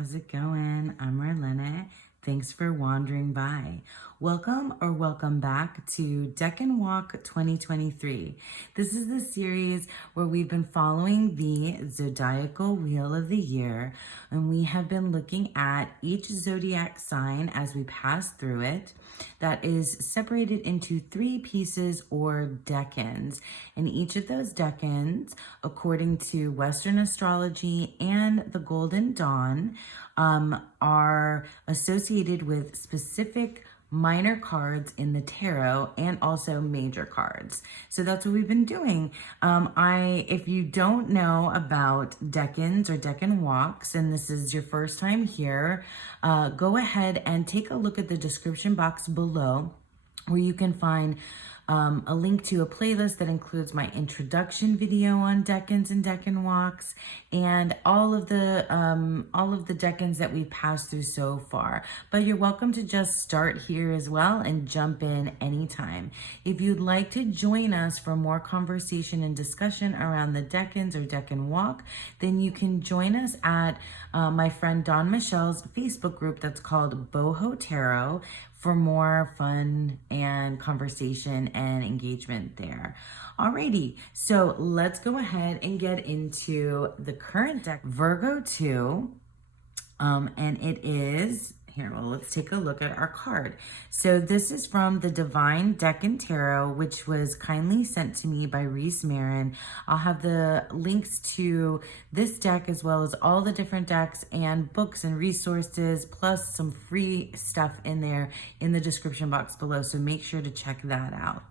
how's it going? I'm Marlena. Thanks for wandering by. Welcome or welcome back to Decan Walk 2023. This is the series where we've been following the zodiacal wheel of the year, and we have been looking at each zodiac sign as we pass through it. That is separated into 3 pieces or decans, and each of those decans, according to Western astrology and the Golden Dawn, are associated with specific minor cards in the tarot and also major cards. So that's what we've been doing. If you don't know about decans or decan walks, and this is your first time here, go ahead and take a look at the description box below, where you can find a link to a playlist that includes my introduction video on decans and decan walks, and all of the decans that we've passed through so far. But you're welcome to just start here as well and jump in anytime. If you'd like to join us for more conversation and discussion around the decans or decan walk, then you can join us at my friend Dawn Michelle's Facebook group that's called Boho Tarot, for more fun and conversation and engagement there. Alrighty, so let's go ahead and get into the current deck, Virgo 2, and it is, let's take a look at our card. So this is from the Divine Decan Tarot, which was kindly sent to me by Reese Marin. I'll have the links to this deck as well as all the different decks and books and resources, plus some free stuff in there in the description box below. So make sure to check that out.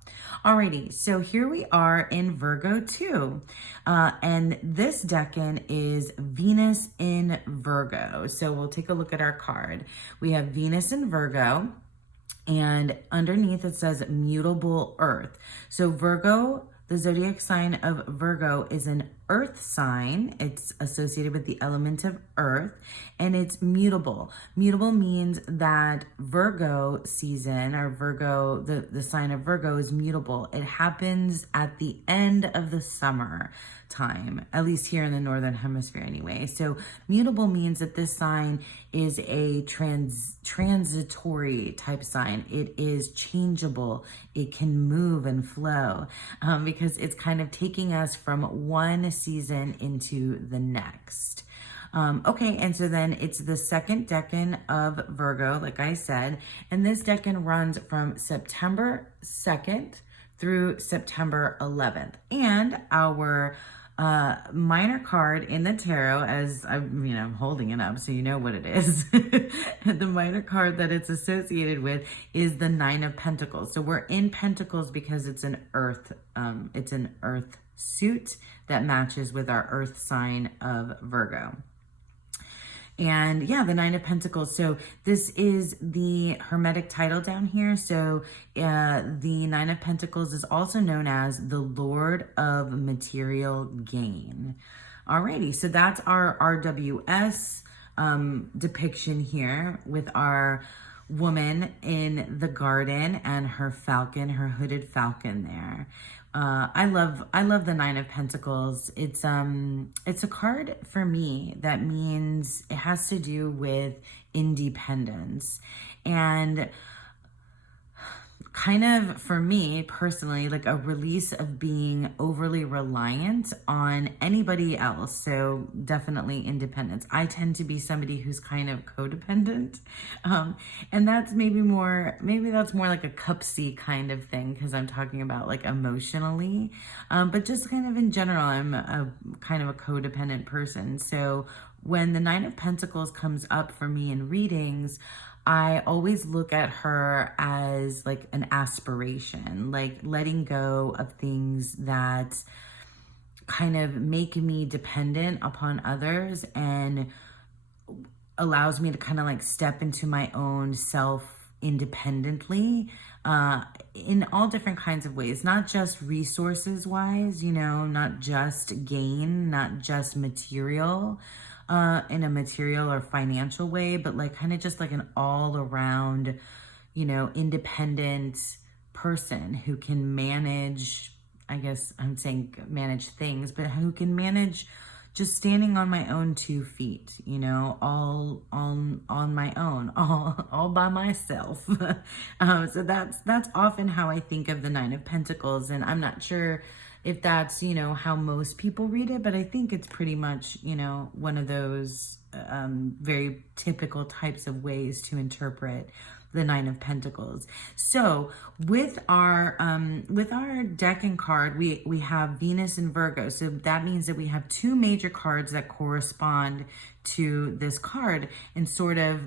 Alrighty, so here we are in Virgo 2. And this decan is Venus in Virgo. So we'll take a look at our card. We have Venus in Virgo, and underneath it says mutable earth. So Virgo, the zodiac sign of Virgo, is an earth sign. It's associated with the element of earth, and it's mutable. Mutable means that Virgo season, or Virgo, the sign of Virgo, is mutable. It happens at the end of the summer time, at least here in the northern hemisphere anyway. So mutable means that this sign is a transitory type sign. It is changeable. It can move and flow, because it's kind of taking us from one season into the next. Okay, and so then it's the second decan of Virgo, like I said, and this decan runs from September 2nd through September 11th. And our minor card in the tarot, as I'm holding it up so you know what it is. The minor card that it's associated with is the 9 of Pentacles. So we're in Pentacles because it's an earth suit that matches with our earth sign of Virgo. And yeah, the 9 of Pentacles. So this is the Hermetic title down here. So the 9 of Pentacles is also known as the Lord of Material Gain. Alrighty, so that's our RWS depiction here with our woman in the garden and her falcon, her hooded falcon there. I love the 9 of Pentacles. It's a card for me that means it has to do with independence, and kind of, for me personally, like a release of being overly reliant on anybody else. So definitely independence. I tend to be somebody who's kind of codependent. And that's maybe that's more like a cup C kind of thing, because I'm talking about like emotionally. But just kind of in general, I'm a kind of a codependent person. So when the 9 of Pentacles comes up for me in readings, I always look at her as like an aspiration, like letting go of things that kind of make me dependent upon others and allows me to kind of like step into my own self independently, in all different kinds of ways, not just resources wise, not just gain, not just material, in a material or financial way, but like kind of just like an all around, independent person who can manage, I guess I'm saying manage things, but who can manage just standing on my own 2 feet, you know, all on my own, all by myself. So that's often how I think of the Nine of Pentacles, and I'm not sure if that's, you know, how most people read it, but I think it's pretty much, you know, one of those very typical types of ways to interpret the Nine of Pentacles. So with our Decan card, we have Venus and Virgo. So that means that we have 2 major cards that correspond to this card, and sort of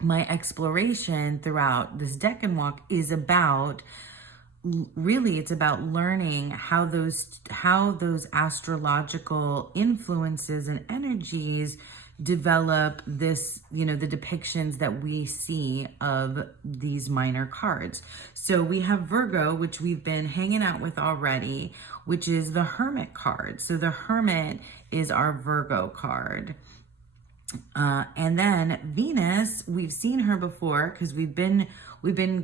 my exploration throughout this Decan walk is about, really, it's about learning how those astrological influences and energies develop this, you know, the depictions that we see of these minor cards. So we have Virgo, which we've been hanging out with already, which is the Hermit card. So the Hermit is our Virgo card. And then Venus, we've seen her before because we've been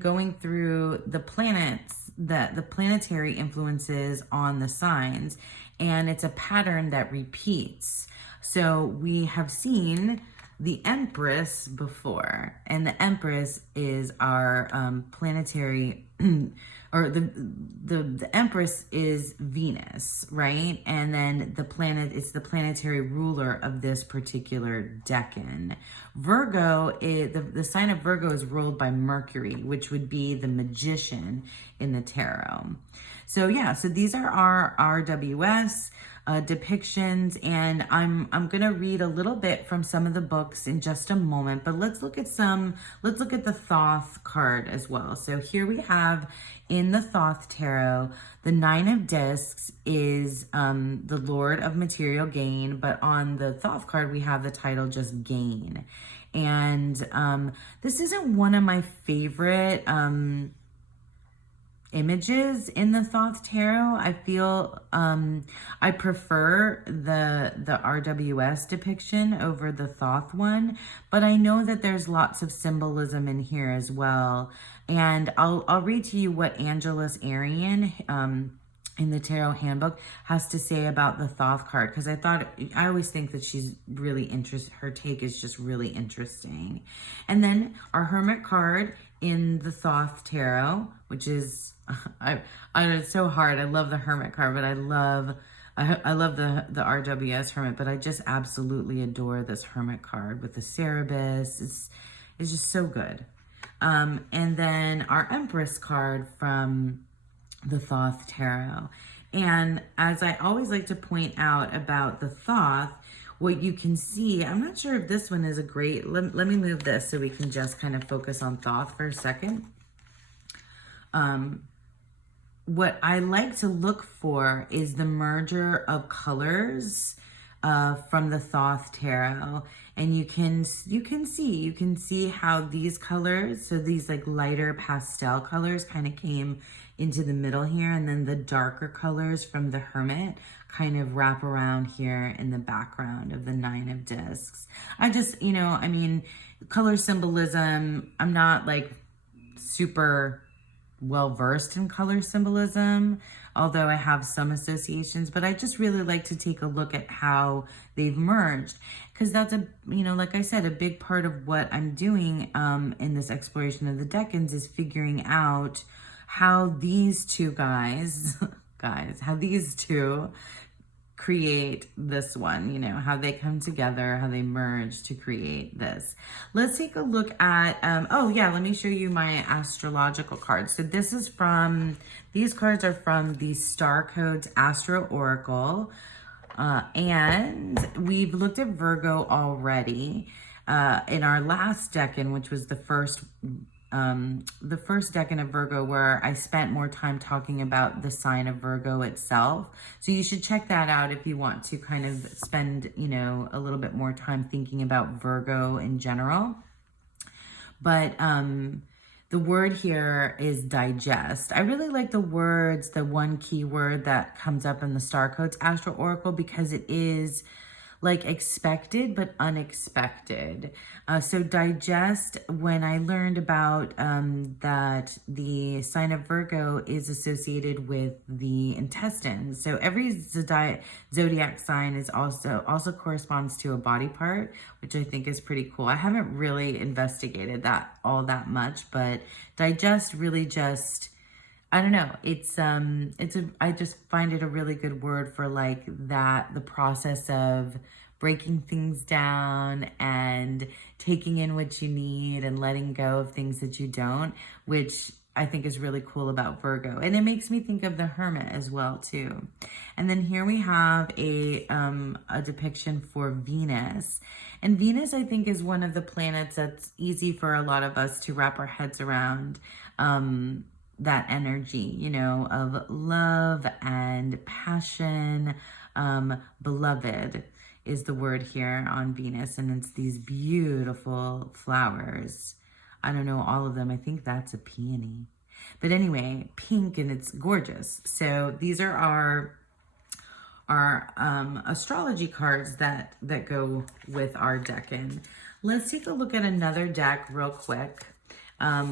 going through the planets, the planetary influences on the signs, and it's a pattern that repeats. So we have seen the Empress before, and the Empress is our planetary, or the Empress is Venus, right? And then the planet is the planetary ruler of this particular decan. Virgo, the sign of Virgo is ruled by Mercury, which would be the magician in the tarot. So yeah, so these are our RWS depictions, and I'm gonna read a little bit from some of the books in just a moment, but let's look at the Thoth card as well. So here we have in the Thoth tarot, the Nine of Discs is the Lord of material gain, but on the Thoth card we have the title just gain. And this isn't one of my favorite images in the Thoth tarot. I feel I prefer the RWS depiction over the Thoth one, but I know that there's lots of symbolism in here as well. And I'll read to you what Angelus Arian in the Tarot Handbook has to say about the Thoth card, because I always think that she's really interesting. Her take is just really interesting. And then our Hermit card in the Thoth tarot, which is it's so hard. I love the Hermit card, but I love the RWS Hermit, but I just absolutely adore this Hermit card with the Cerberus. It's just so good. And then our Empress card from the Thoth tarot. And as I always like to point out about the Thoth, what you can see, I'm not sure if this one is a great, let me move this so we can just kind of focus on Thoth for a second. What I like to look for is the merger of colors from the Thoth tarot, and you can see how these colors, so these like lighter pastel colors kind of came into the middle here, and then the darker colors from the Hermit kind of wrap around here in the background of the Nine of Discs. I just, you know, I mean, color symbolism, I'm not like super well versed in color symbolism, although I have some associations, but I just really like to take a look at how they've merged, because that's a, you know, like I said, a big part of what I'm doing in this exploration of the decans is figuring out how these two guys, how these two create this one, you know, how they come together, how they merge to create this. Let's take a look at, oh yeah, let me show you my astrological cards. So this is from, these cards are from the Star Codes Astro Oracle, and we've looked at Virgo already in our last decan, which was the first decan of Virgo, where I spent more time talking about the sign of Virgo itself. So you should check that out if you want to kind of spend, you know, a little bit more time thinking about Virgo in general. But the word here is digest. I really like the words, the one key word that comes up in the Star Codes Astro Oracle, because it is like expected but unexpected. So digest, when I learned about that the sign of Virgo is associated with the intestines. So every zodiac sign is also corresponds to a body part, which I think is pretty cool. I haven't really investigated that all that much, but digest really just, I don't know. I just find it a really good word for like that, the process of breaking things down and taking in what you need and letting go of things that you don't, which I think is really cool about Virgo. And it makes me think of the Hermit as well too. And then here we have a depiction for Venus. And Venus, I think, is one of the planets that's easy for a lot of us to wrap our heads around. That energy, you know, of love and passion. Beloved is the word here on Venus, and it's these beautiful flowers. I don't know all of them. I think that's a peony. But anyway, pink, and it's gorgeous. So these are our astrology cards that go with our Decan. Let's take a look at another deck real quick.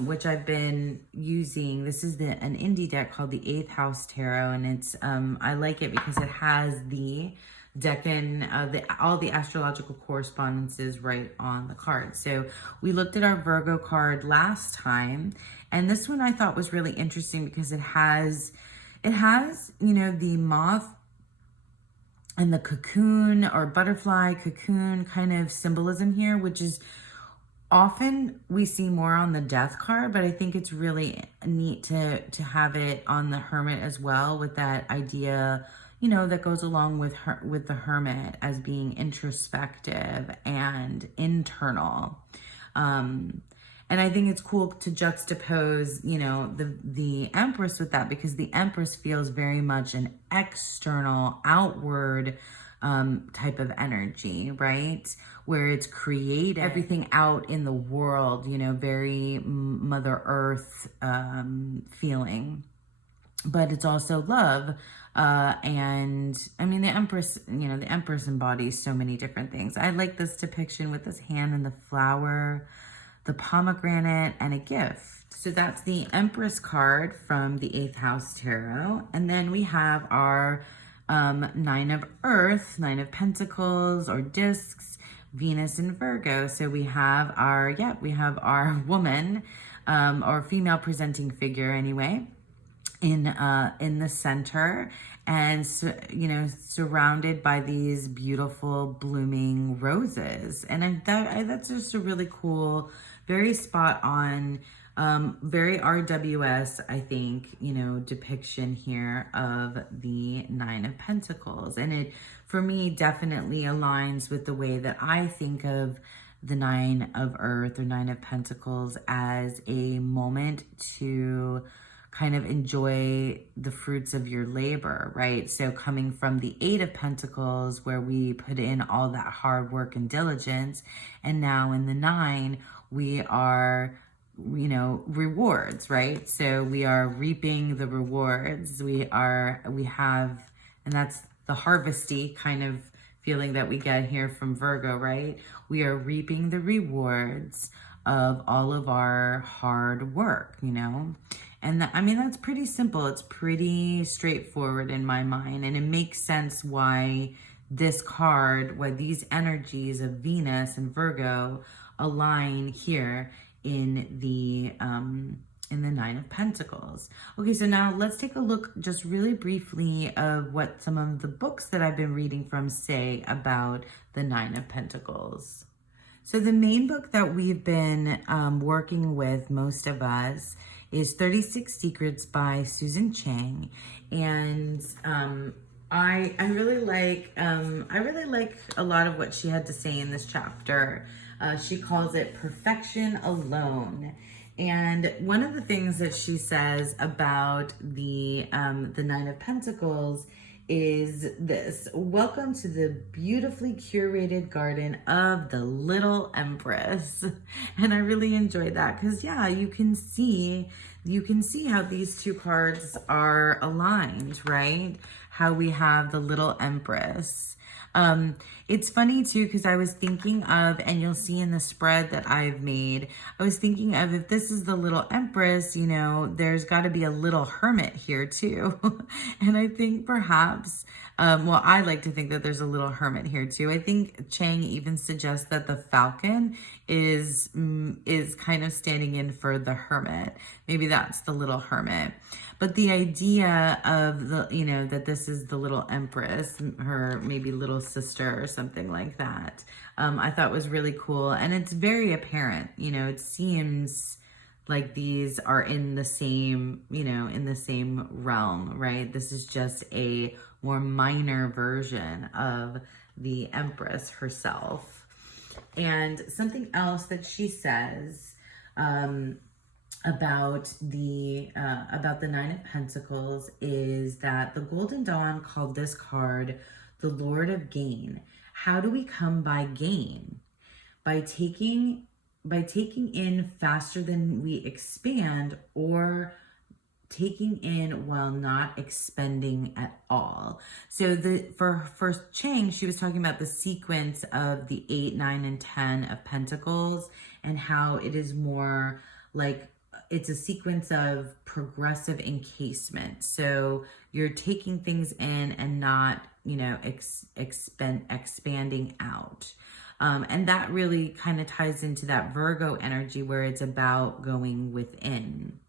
Which I've been using. This is an indie deck called the 8th House Tarot, and it's I like it because it has the Decan, all the astrological correspondences right on the card. So we looked at our Virgo card last time, and this one I thought was really interesting because it has you know, the moth and the cocoon or butterfly cocoon kind of symbolism here, which is often we see more on the death card, but I think it's really neat to have it on the Hermit as well, with that idea, you know, that goes along with the Hermit as being introspective and internal. And I think it's cool to juxtapose, you know, the Empress with that, because the Empress feels very much an external, outward type of energy, right? Where it's create everything out in the world, you know, very Mother Earth feeling. But it's also love. And I mean, the Empress, you know, the Empress embodies so many different things. I like this depiction with this hand and the flower, the pomegranate, and a gift. So that's the Empress card from the 8th House Tarot. And then we have our Nine of Earth, Nine of Pentacles or discs, Venus and Virgo. So we have our woman, or female presenting figure anyway, in the center, and so, you know, surrounded by these beautiful blooming roses. And that's just a really cool, very spot on, very RWS, I think, you know, depiction here of the Nine of Pentacles. And it, for me, definitely aligns with the way that I think of the Nine of Earth or Nine of Pentacles as a moment to kind of enjoy the fruits of your labor, right? So coming from the Eight of Pentacles, where we put in all that hard work and diligence, and now in the Nine, we are, you know, rewards, right? So we are reaping the rewards. We have, and that's the harvesty kind of feeling that we get here from Virgo, right? We are reaping the rewards of all of our hard work, you know? And I mean, that's pretty simple. It's pretty straightforward in my mind. And it makes sense why this card, why these energies of Venus and Virgo align here in the Nine of Pentacles. Okay, so now let's take a look just really briefly of what some of the books that I've been reading from say about the Nine of Pentacles. So the main book that we've been working with, most of us, is 36 Secrets by Susan Chang. And I really like a lot of what she had to say in this chapter. She calls it Perfection Alone. And one of the things that she says about the Nine of Pentacles is this: welcome to the beautifully curated garden of the little Empress. And I really enjoyed that because, yeah, you can see how these two cards are aligned, right? How we have the little Empress. It's funny too, because I was thinking of, and you'll see in the spread that I've made, I was thinking of, if this is the little Empress, you know, there's got to be a little Hermit here too. And I think perhaps, well, I like to think that there's a little Hermit here too. I think Chang even suggests that the Falcon is kind of standing in for the Hermit. Maybe that's the little Hermit. But the idea of the, you know, that this is the little Empress, her maybe little sister or something like that, I thought was really cool. And it's very apparent, you know, it seems like these are in the same, you know, in the same realm, right? This is just a more minor version of the Empress herself. And something else that she says, about the Nine of Pentacles is that the Golden Dawn called this card the Lord of Gain. How do we come by gain? By taking in faster than we expand, or taking in while not expending at all. So for Chang, she was talking about the sequence of the 8, 9, and 10 of Pentacles, and how it is more like it's a sequence of progressive encasement. So you're taking things in and not, you know, expanding out. And that really kind of ties into that Virgo energy where it's about going within.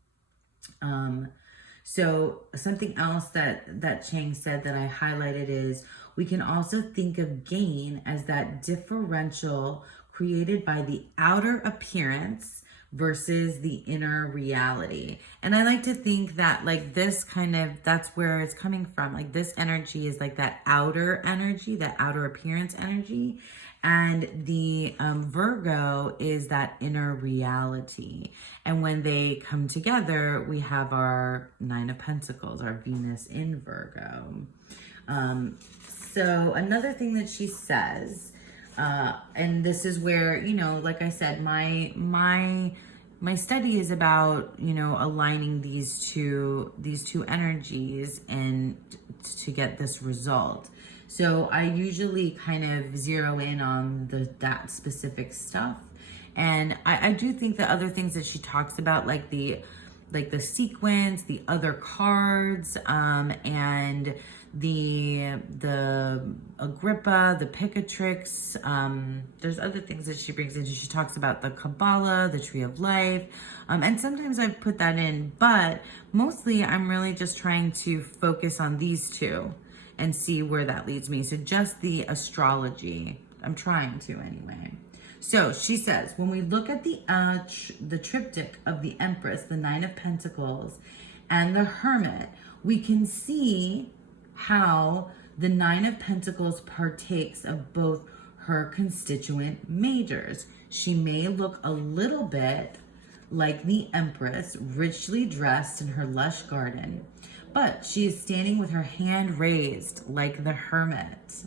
So something else that Chang said that I highlighted is, we can also think of gain as that differential created by the outer appearance versus the inner reality. And I like to think that like this kind of, that's where it's coming from. Like this energy is like that outer energy, that outer appearance energy. And the Virgo is that inner reality. And when they come together, we have our Nine of Pentacles, our Venus in Virgo. So another thing that she says, and this is where, you know, like I said, my study is about, you know, aligning these two energies and to get this result. So I usually kind of zero in on that specific stuff. And I do think the other things that she talks about, like the sequence, the other cards, and the Agrippa, the Picatrix, there's other things that she brings in. She talks about the Kabbalah, the Tree of Life, and sometimes I've put that in, but mostly I'm really just trying to focus on these two and see where that leads me. So just the astrology, I'm trying to anyway. So she says, when we look at the triptych of the Empress, the Nine of Pentacles, and the Hermit, we can see how the Nine of Pentacles partakes of both her constituent majors. She may look a little bit like the Empress, richly dressed in her lush garden, but she is standing with her hand raised like the Hermit.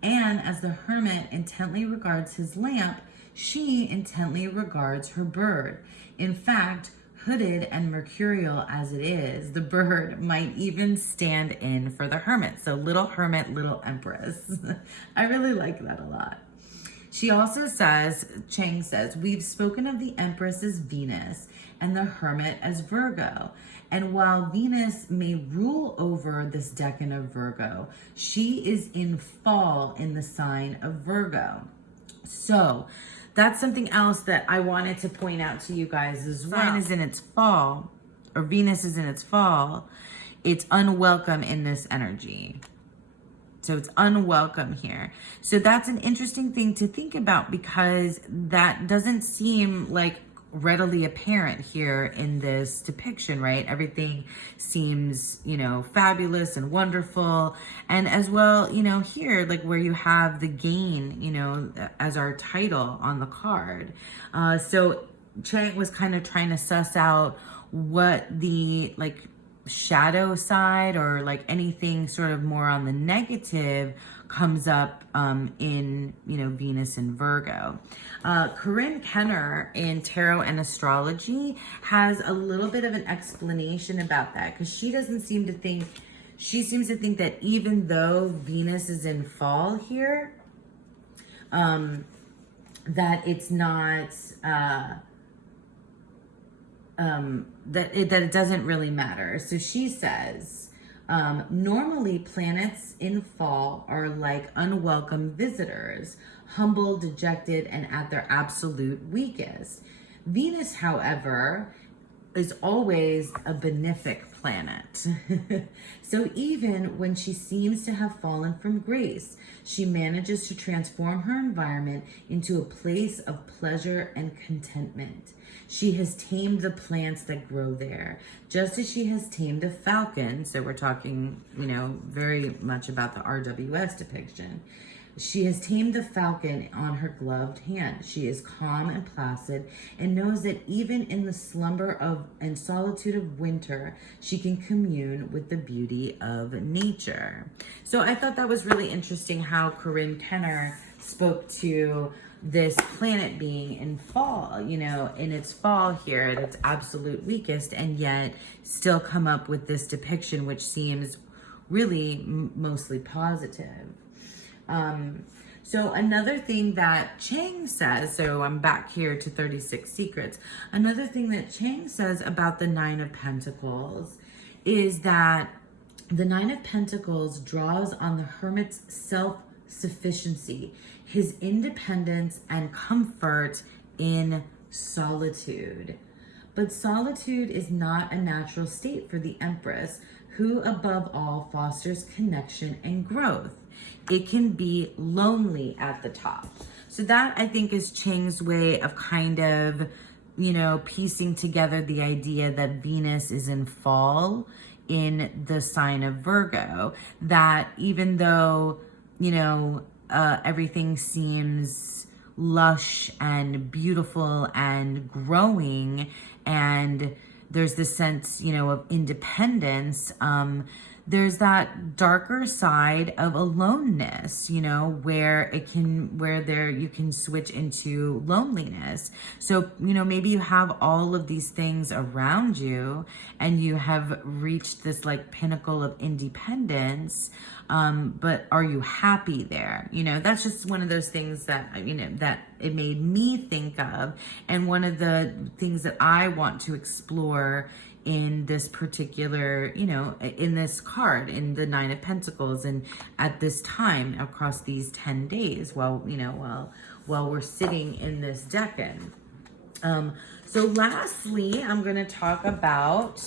And as the Hermit intently regards his lamp, she intently regards her bird. In fact, hooded and mercurial as it is, the bird might even stand in for the Hermit. So little Hermit, little Empress. I really like that a lot. She also says, Chang says, we've spoken of the Empress as Venus and the Hermit as Virgo. And while Venus may rule over this decan of Virgo, she is in fall in the sign of Virgo. So that's something else that I wanted to point out to you guys as well. Sign is in its fall, or Venus is in its fall. It's unwelcome in this energy. So it's unwelcome here. So that's an interesting thing to think about, because that doesn't seem like readily apparent here in this depiction, right? Everything seems, you know, fabulous and wonderful. And as well, you know, here, like where you have the gain, you know, as our title on the card. So Chang was kind of trying to suss out what the like shadow side, or like anything sort of more on the negative, comes up in, you know, Venus and Virgo. Corinne Kenner in Tarot and Astrology has a little bit of an explanation about that, because she seems to think that even though Venus is in fall here, that it's not, that it doesn't really matter. So she says, normally planets in fall are like unwelcome visitors, humble, dejected, and at their absolute weakest. Venus, however, is always a benefic planet. So even when she seems to have fallen from grace, she manages to transform her environment into a place of pleasure and contentment. She has tamed the plants that grow there, just as she has tamed a falcon. So we're talking, very much about the RWS depiction. She has tamed the falcon on her gloved hand. She is calm and placid and knows that even in the slumber and solitude of winter, she can commune with the beauty of nature. So I thought that was really interesting how Corinne Kenner spoke to this planet being in fall, in its fall here at its absolute weakest, and yet still come up with this depiction, which seems really mostly positive. So another thing that Chang says, so I'm back here to 36 Secrets. Another thing that Chang says about the Nine of Pentacles is that the Nine of Pentacles draws on the Hermit's self-sufficiency, his independence and comfort in solitude. But solitude is not a natural state for the Empress, who above all fosters connection and growth. It can be lonely at the top. So that, I think, is Chang's way of kind of, piecing together the idea that Venus is in fall in the sign of Virgo. That even though, everything seems lush and beautiful and growing, and there's this sense, of independence, there's that darker side of aloneness, where you can switch into loneliness. So, maybe you have all of these things around you and you have reached this like pinnacle of independence. But are you happy there? That's just one of those things that, that it made me think of. And one of the things that I want to explore in this particular, in this card, in the Nine of Pentacles, and at this time across these 10 days while we're sitting in this Decan. So lastly, I'm going to talk about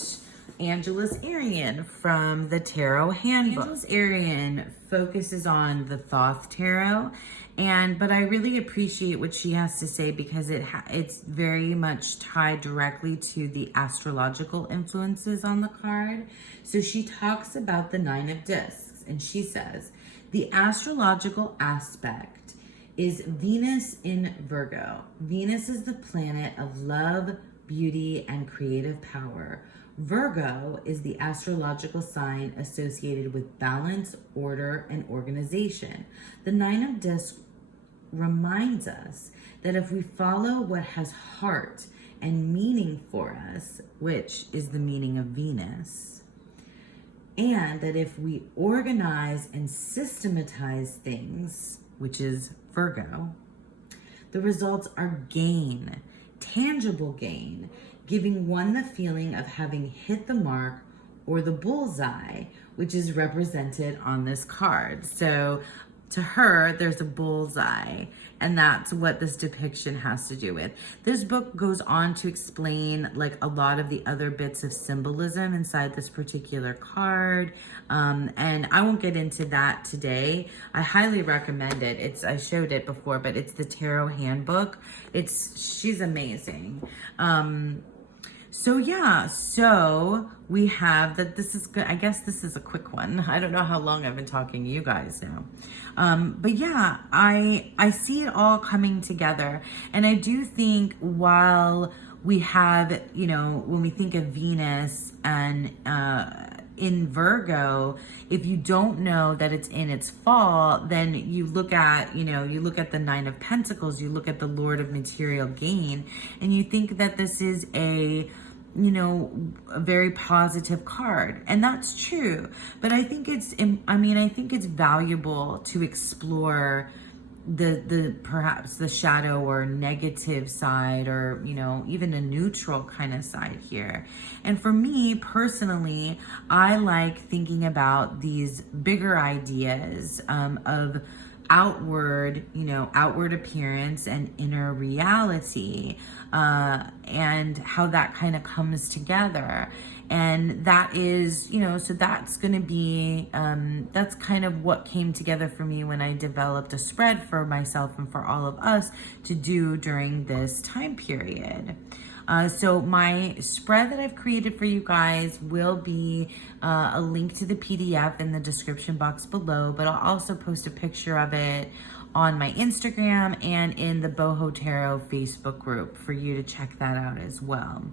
Angela's Arian from the Tarot Handbook. Angela's Arian focuses on the Thoth Tarot, but I really appreciate what she has to say because it's very much tied directly to the astrological influences on the card. So she talks about the Nine of Discs, and she says, the astrological aspect is Venus in Virgo. Venus is the planet of love, beauty, and creative power. Virgo is the astrological sign associated with balance, order, and organization. The Nine of Discs reminds us that if we follow what has heart and meaning for us, which is the meaning of Venus, and that if we organize and systematize things, which is Virgo, the results are gain, tangible gain, giving one the feeling of having hit the mark or the bullseye, which is represented on this card. So to her, there's a bullseye, and that's what this depiction has to do with. This book goes on to explain like a lot of the other bits of symbolism inside this particular card, and I won't get into that today. I highly recommend it. I showed it before, but it's the Tarot Handbook. She's amazing. So yeah, so we have that. This is good. I guess this is a quick one. I don't know how long I've been talking to you guys now. But yeah, I see it all coming together. And I do think while we have, when we think of Venus and in Virgo, if you don't know that it's in its fall, then you look at, the Nine of Pentacles, you look at the Lord of Material Gain, and you think that this is a very positive card. And that's true. But I think it's valuable to explore the perhaps the shadow or negative side, or even a neutral kind of side here. And for me personally, I like thinking about these bigger ideas of outward appearance and inner reality, and how that kind of comes together. And that is, so that's going to be, that's kind of what came together for me when I developed a spread for myself and for all of us to do during this time period. So my spread that I've created for you guys will be a link to the PDF in the description box below, but I'll also post a picture of it on my Instagram and in the Boho Tarot Facebook group for you to check that out as well.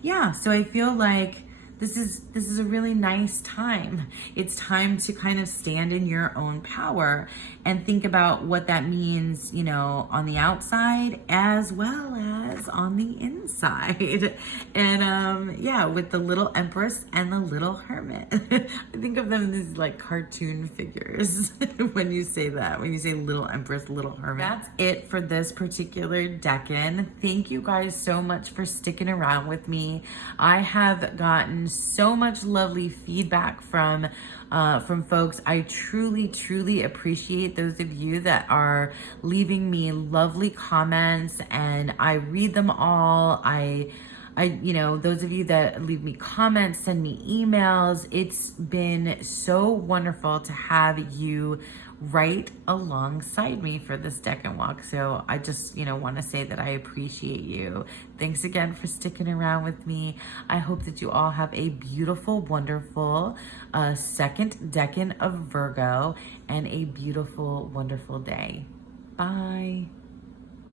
Yeah, so I feel like this is a really nice time. It's time to kind of stand in your own power and think about what that means, on the outside as well as on the inside. And yeah, with the little Empress and the little Hermit. I think of them as like cartoon figures when you say that, when you say little Empress, little Hermit. That's it for this particular decan. Thank you guys so much for sticking around with me. I have gotten so much lovely feedback from folks. I truly appreciate those of you that are leaving me lovely comments, and I read them all. I those of you that leave me comments, send me emails. It's been so wonderful to have you right alongside me for this Decan Walk. So I just, want to say that I appreciate you. Thanks again for sticking around with me. I hope that you all have a beautiful, wonderful second Decan of Virgo and a beautiful, wonderful day. Bye.